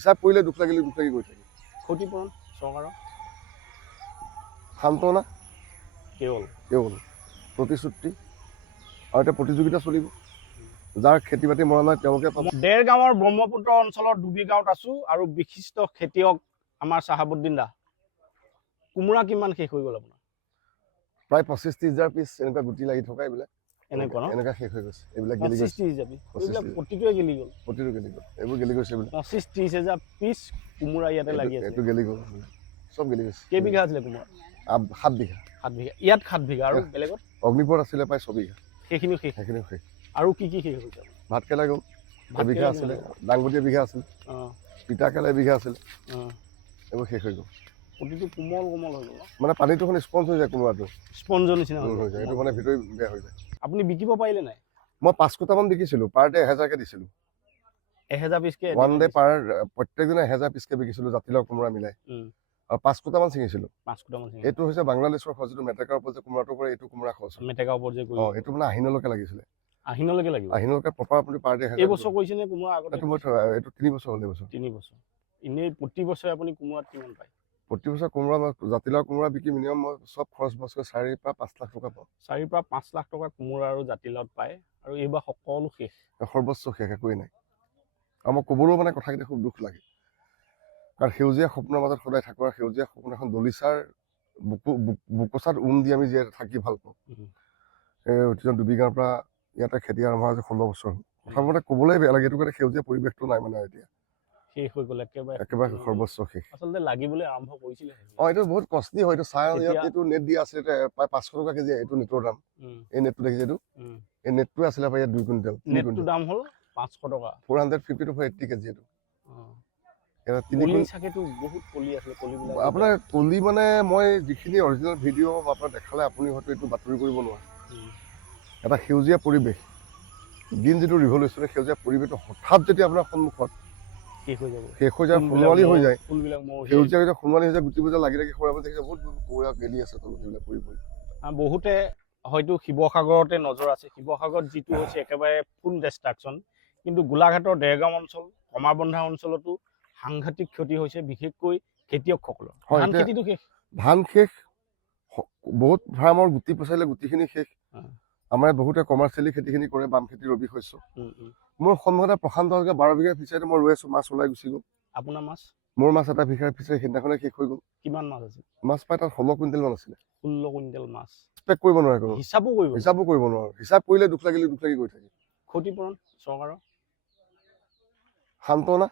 হিচাপ কৰিলে দুখ লাগি গৈ থাকে। ক্ষতিপূৰণ চৰকাৰৰ সান্তনা কেৱল প্ৰতিশ্ৰুতি আৰু এতিয়া প্ৰতিযোগিতা চলিব। যাৰ খেতি বাতি মৰা নাই তেওঁলোকে পাব। দেৰগাঁৱৰ ব্ৰহ্মপুত্ৰ অঞ্চলৰ ডুবি গাঁৱত আছো আৰু বিশিষ্ট খেতিয়ক আমাৰ চাহাবুদ্দিন দা। কোমোৰা কিমান শেষ হৈ গ'ল আপোনাৰ? প্ৰায় 25-30 হাজাৰ পিছ এনেকুৱা গুটি লাগি থকা এইবিলাক এনেকুৱা শেষ হৈ গৈছে। এইবিলাক গেলি গৈছে। 25-30 প্ৰতিটোৱে গেলি গ'ল। প্ৰতিটো গেলি গ'ল। এইবোৰ গেলি গৈছে এইবিলাক 25-30 হাজাৰ পিছ কোমোৰা ইয়াতে লাগি আছে। এইটো গেলি গ'ল, চব গেলি গৈছে। কেইবিঘা আছিলে কোমোৰা? 7 বিঘা। ইয়াত 7 বিঘা আৰু বেলেগত অগ্নিপথ আছিলে প্ৰায় 6 বিঘা। সেইখিনিও শেষ। আৰু কি শেষ হৈছে? ভাতকেৰেলা গ'ল, এবিঘা আছিলে, দাংবডি এবিঘা আছিল, তিতাকেৰেলা এবিঘা আছিল, এইবোৰ শেষ হৈ গ'ল। প্ৰতিটো কোমল হৈ গ'ল মানে পানীটো স্পঞ্জ হৈ যায় কোমোৰাটো, স্পঞ্জৰ নিচিনা হৈ যায়, এইটো মানে ভিতৰি বেয়া হৈ যায়। আপুনি বিকিব পাৰিলে নাই? মই 5 কোটামান বিকিছিলোঁ, পাৰ ডে 1000কে দিছিলোঁ। 1000 পিছকে ওৱান ডে পাৰ প্ৰত্যেক দিনে 1000 পিছকে বিকিছিলোঁ জাতিলাও কোমোৰা মিলাই। আৰু 5 কোটামান ছিঙিছিলোঁ। এইটো হৈছে বাংলাদেশৰ খৰচ, যিটো মেটেকাৰ ওপৰত যে কোমোৰাটো কৰে এইটো কোমোৰা খৰচ। মেটেকাৰ ওপৰত যে এইটো মানে আহিনলৈকে লাগিছিলে। আহিনলৈকে প্ৰপাৰ আপুনি পাৰ ডে 1000। এই বছৰ কৰিছে নে কোমোৰা আগতে? এইটো 3 বছৰ হ'ল। 3 বছৰ। এনেই প্ৰতি বছৰে আপুনি কোমোৰাত কিমান পায়? প্ৰতি বছৰ কোমোৰা জাতিলাও কোমোৰা বিকি মিনিমাম মই চব খৰচ বছৰ 4 পৰা 5 লাখ টকা পাওঁ। 4 পৰা 5 লাখ টকা কোমোৰা আৰু জাতিলাওত পায়, আৰু এইবাৰ সকলো শেষ। সৰ্বোচ্চ শেষ, একোৱেই নাই। আৰু মই ক'বলৈও মানে কথাকেইটা খুব দুখ লাগে, কাৰণ সেউজীয়া সপোনৰ মাজত সদায় থাকোঁ, আৰু সেউজীয়া সপোন এখন দলিচাৰ বুকুচাত দি আমি জীয়াই থাকি ভাল পাওঁ। এই ঐতিহ্য ডুবি গাঁৱৰ পৰা ইয়াতে খেতি আৰম্ভ হৈছে 16 বছৰ হ'ল। প্ৰথমতে ক'বলৈ বেয়া লাগে, এইটো কাৰণে সেউজীয়া পৰিৱেশটো নাই মানে এতিয়া শেষ হৈ গ'ল একেবাৰে সৰ্বোচ্চ শেষ। আচলতে লাগিবলৈ আৰম্ভ কৰিছিলে। এইটো বহুত কষ্টলি হয়। এইটো চাহ ইয়াত এইটো নেট দিয়া আছিলে প্ৰায় 500 টকা কেজি, এইটো নেটৰ দাম। এই নেটটো দেখিছে, এইটো এই নেটটোৱে আছিলে ইয়াত 2 কুইণ্টেল। নেটটোৰ দাম হ'ল 500 টকা, 450 to 480 কেজি। এইটো আপোনাৰ কলি মানে মই যিখিনি অৰিজিনেল ভিডিঅ' আপোনাক দেখালে আপুনি হয়তো এইটো বাতৰি কৰিব নোৱাৰে। এটা সেউজীয়া পৰিৱেশ, গ্ৰীণ যিটো ৰিভলিউচন, সেউজীয়া পৰিৱেশটো হঠাৎ যেতিয়া আপোনাৰ সন্মুখত শেষ হৈ যায়, সোণোৱালী হৈ যায়, সেউজীয়া সোণোৱালী হৈ যায়, গুটিবোৰ লাগি সৰাব দেখিছে, বহুত কোমোৰা গেলি আছে তলত সেইবিলাক পৰি। বহুতে হয়তো শিৱসাগৰতে নজৰ আছে, শিৱসাগৰত যিটো হৈছে একেবাৰে ফুল ডিষ্ট্ৰাকশ্যন, কিন্তু গোলাঘাটৰ দেৰগাঁও অঞ্চল, কমাৰবন্ধা অঞ্চলতো সাংঘাতিক ক্ষতি হৈছে, বিশেষকৈ খেতিয়কসকলৰ। ধান খেতিটো শেষ, ধান শেষ, বহুত ফাৰ্মৰ গুটি পচাইলে গুটিখিনি শেষ। আমাৰ বহুতে কমাৰ্চিয়েলি খেতিখিনি কৰে, বাম খেতি, ৰবি শস্য। মোৰ সন্মুখতে প্ৰশান্ত 12 বিঘা ফিচাৰীত মই ৰৈ আছো, মাছ ওলাই গুচি গ'ল। আপোনাৰ মাছ? মোৰ মাছ এটা বিঘাৰ ফিচাৰী সেইদিনাখনে শেষ হৈ গ'ল। কিমান মাছ আছিল? মাছ প্ৰায় তাত 16 কুইণ্টেল মান আছিলে। 16 কুইণ্টেল মাছ এক্সপেক্ট কৰিব নোৱাৰে, হিচাপো কৰিব নোৱাৰো। হিচাপ কৰিলে দুখ লাগি গৈ থাকে। ক্ষতিপূৰণ চৰকাৰৰ সান্তনা